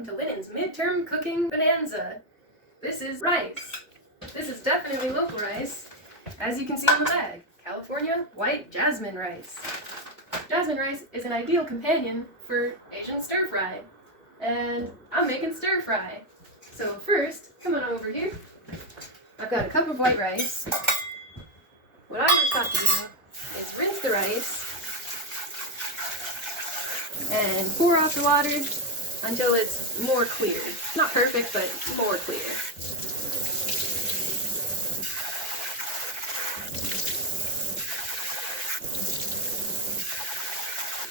welcome to Linen's Midterm Cooking Bonanza. This is rice. This is definitely local rice, as you can see on the bag. California white jasmine rice. Jasmine rice is an ideal companion for Asian stir fry, and I'm making stir fry. So first, come on over here. I've got a cup of white rice. What I just have to do is rinse the rice and pour off the water until it's more clear. Not perfect, but more clear.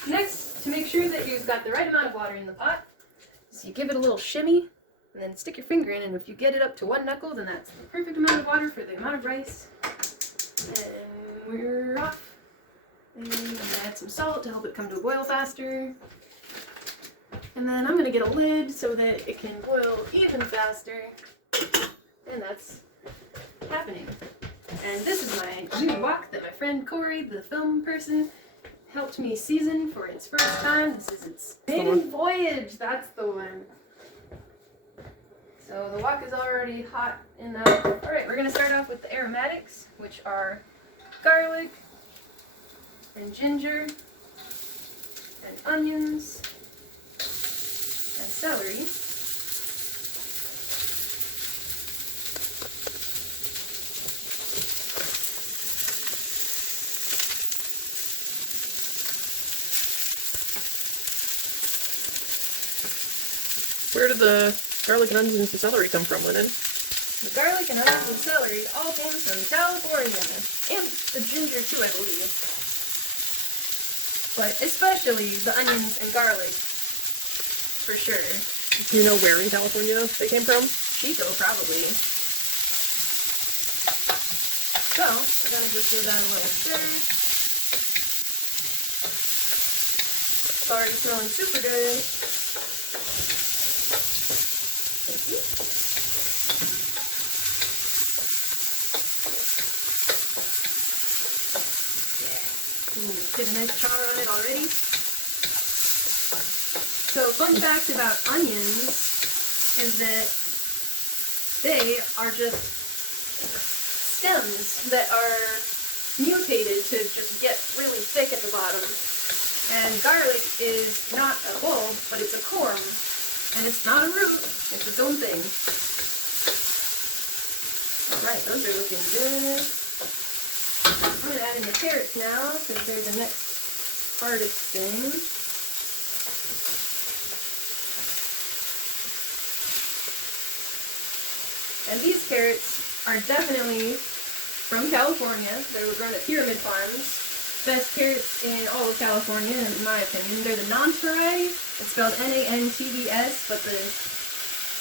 Next, to make sure that you've got the right amount of water in the pot, so you give it a little shimmy, and then stick your finger in, and if you get it up to 1 knuckle, then that's the perfect amount of water for the amount of rice. And we're off. And I'm going to add some salt to help it come to a boil faster. And then I'm going to get a lid so that it can boil even faster. And that's happening. And this is my new wok that my friend Corey, the film person, helped me season for its first time. This is its maiden voyage. That's the one. So the wok is already hot enough. Alright, we're going to start off with the aromatics, which are garlic, and ginger, and onions, and celery. Where did the garlic and onions and celery come from, Linen? The garlic and onions and celery all came from California, and the ginger too, I believe. But especially the onions and garlic, for sure. Do you know where in California they came from? Chico, probably. So, we're gonna just give that a little stir. It's already smelling super good. Thank you. Get a nice char on it already. So, fun fact about onions is that they are just stems that are mutated to just get really thick at the bottom. And garlic is not a bulb, but it's a corm. And it's not a root, it's its own thing. Alright, those are looking good. I'm going to add in the carrots now, because they're the next hardest thing. And these carrots are definitely from California. They were grown at pyramid farms. Best carrots in all of California, in my opinion. They're the Nantes variety. It's spelled Nantvs, but the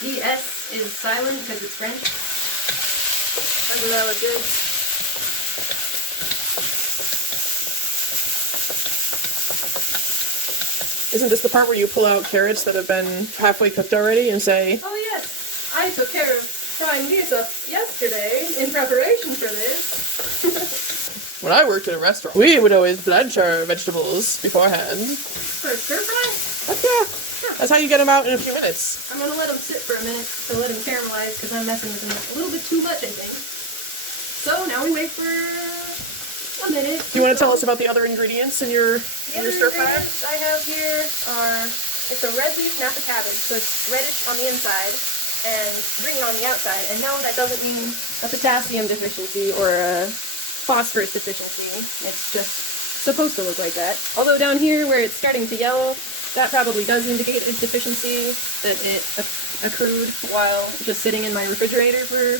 ES is silent because it's French. Doesn't that look good? Isn't this the part where you pull out carrots that have been halfway cooked already and say, "Oh yes, I took care of frying these up yesterday in preparation for this." When I worked at a restaurant, we would always blanch our vegetables beforehand. For a stir fry? Yeah. That's how you get them out in a few minutes. I'm going to let them sit for a minute to let them caramelize because I'm messing with them a little bit too much, I think. So now we wait for a minute. Do you want to tell us about the other ingredients in your stir fry? Ingredients I have here are, it's a red leaf Napa cabbage, so it's reddish on the inside and green on the outside. And no, that doesn't mean a potassium deficiency or a phosphorus deficiency. It's just supposed to look like that. Although down here where it's starting to yellow, that probably does indicate a deficiency that it accrued while just sitting in my refrigerator for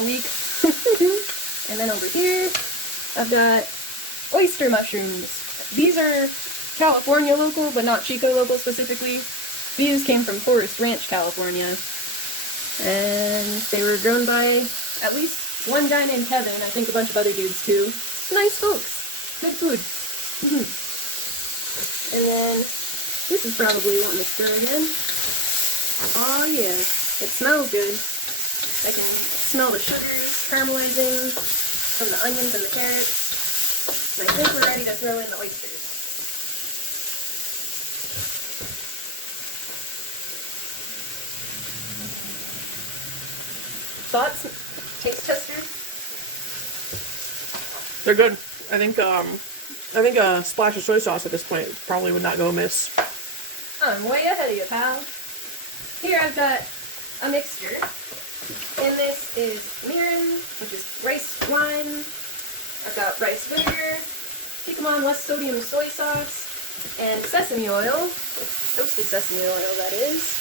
a week. And then over here, I've got oyster mushrooms. These are California local, but not Chico local specifically. These came from Forest Ranch, California. And they were grown by at least one guy named Kevin, I think a bunch of other dudes too. Nice folks. Good food. And then, this is probably wanting to stir again. Oh yeah, it smells good. I can smell the sugars caramelizing from the onions and the carrots. And I think we're ready to throw in the oysters. Thoughts? Taste tester? They're good. I think a splash of soy sauce at this point probably would not go amiss. I'm way ahead of you, pal. Here I've got a mixture. And this is mirin, which is rice wine. I've got rice vinegar, Picamon less sodium soy sauce, and sesame oil. Toasted sesame oil, that is.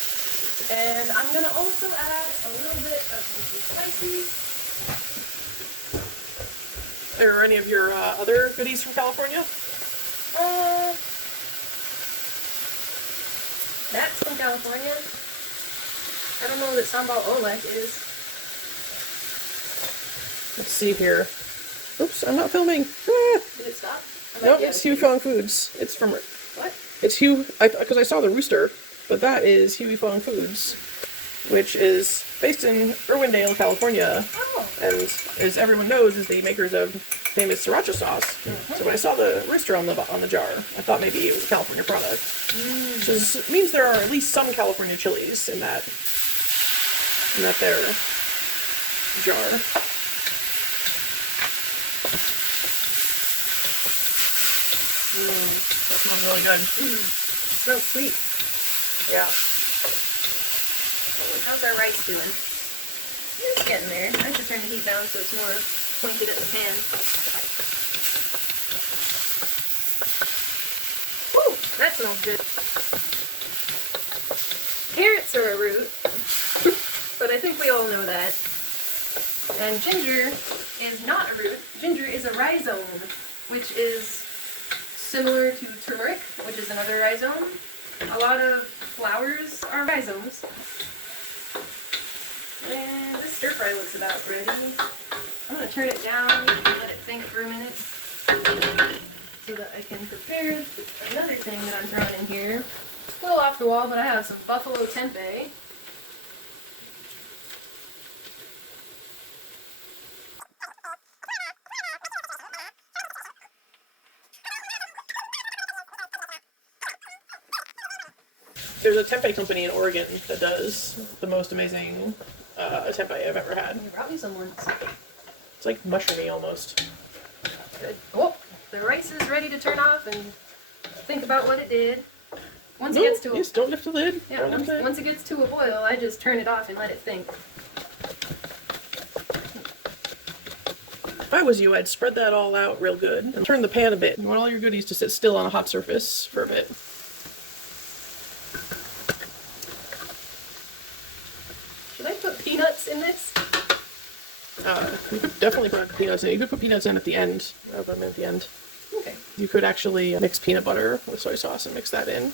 And I'm gonna also add a little bit of some spices. Are any of your other goodies from California? That's from California. I don't know that Sambal Oleg is. Let's see here. Oops, I'm not filming. Ah! Did it stop? Nope, it's Hue Fong Foods. It's from... What? It's Hue... Because I saw the rooster, but that is Huey Fong Foods, which is based in Irwindale, California. Oh. And as everyone knows, is the makers of famous sriracha sauce. Mm-hmm. So when I saw the rooster on the jar, I thought maybe it was a California product. Which means there are at least some California chilies in that there jar. That smells really good. Smells sweet. Yeah. How's our rice doing? It's getting there. I should turn the heat down so it's more pointed at the pan. Woo! That smells good. Carrots are a root, but I think we all know that. And ginger is not a root. Ginger is a rhizome, which is similar to turmeric, which is another rhizome. A lot of flowers are rhizomes. And this stir fry looks about ready. I'm going to turn it down and let it think for a minute so that I can prepare another thing that I'm throwing in here. A little off the wall, but I have some buffalo tempeh. There's a tempeh company in Oregon that does the most amazing tempeh I've ever had. You brought me some once. It's like mushroomy almost. Good. Oh, the rice is ready to turn off and think about what it did. Once it gets to Yes, don't lift the lid. yeah, once it gets to a boil, I just turn it off and let it think. If I was you, I'd spread that all out real good and turn the pan a bit. You want all your goodies to sit still on a hot surface for a bit. Should I put peanuts in this? You could definitely put peanuts in. You could put peanuts in at the end. I'll put them in at the end. Okay. You could actually mix peanut butter with soy sauce and mix that in.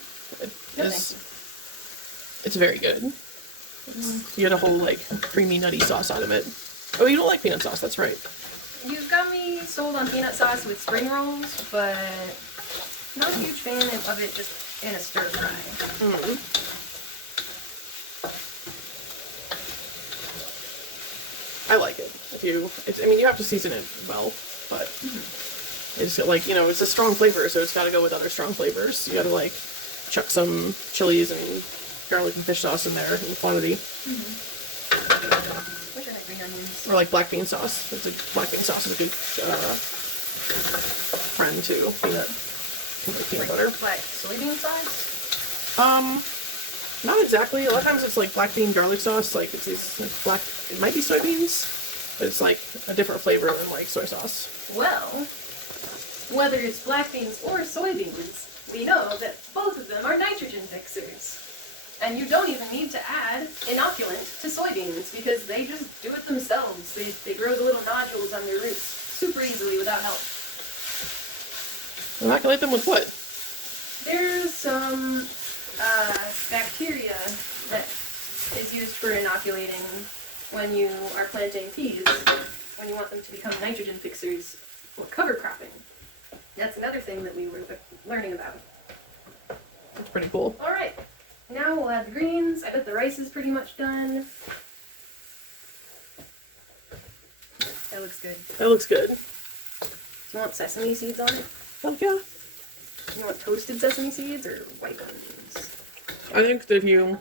It's very good. You get a whole like creamy nutty sauce out of it. Oh, you don't like peanut sauce, that's right. You've got me sold on peanut sauce with spring rolls, but not a huge fan of it just in a stir fry. I like it. I mean, you have to season it well, but it's like, it's a strong flavor, so it's got to go with other strong flavors. You got to like chuck some chilies and garlic and fish sauce in there in quantity. Wish I had green onions. Or like black bean sauce. Black bean sauce is a good friend to peanut butter. Black soybean sauce? Not exactly. A lot of times it's like black bean garlic sauce. Like it's these like black. It might be soybeans, but it's like a different flavor than like soy sauce. Well, whether it's black beans or soybeans, we know that both of them are nitrogen fixers. And you don't even need to add inoculant to soybeans because they just do it themselves. They grow the little nodules on their roots super easily without help. Inoculate them with what? There's some bacteria that is used for inoculating when you are planting peas, when you want them to become nitrogen fixers or cover cropping. That's another thing that we were learning about. That's pretty cool. All right, now we'll add the greens. I bet the rice is pretty much done. That looks good. That looks good. Do you want sesame seeds on it? Oh yeah. You want toasted sesame seeds or white ones? I think that if you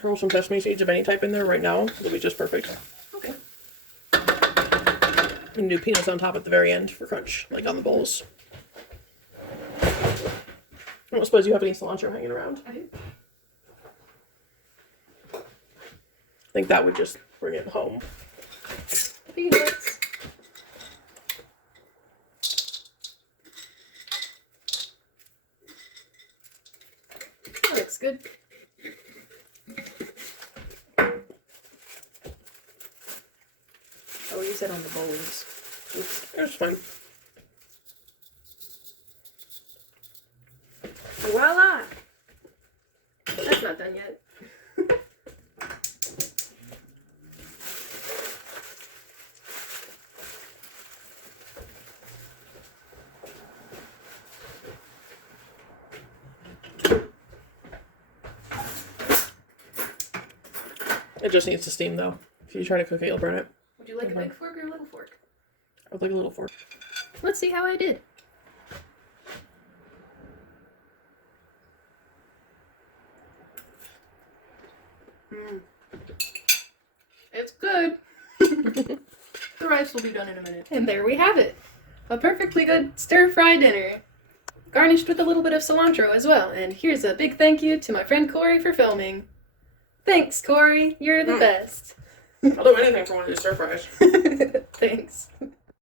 hurl some sesame seeds of any type in there right now, it'll be just perfect. Okay. And do peanuts on top at the very end for crunch, like on the bowls. I don't suppose you have any cilantro hanging around. I do. I think that would just bring it home. Peanuts. That looks good. Oh, you said on the bowls. It's fine. Voila! That's not done yet. It just needs to steam though. If you try to cook it, you'll burn it. Would you like a big fork or a little fork? I would like a little fork. Let's see how I did. It's good. The rice will be done in a minute. And there we have it. A perfectly good stir-fry dinner. Garnished with a little bit of cilantro as well. And here's a big thank you to my friend Corey for filming. Thanks, Corey. You're the best. I'll do anything for one of these stir fries. Thanks.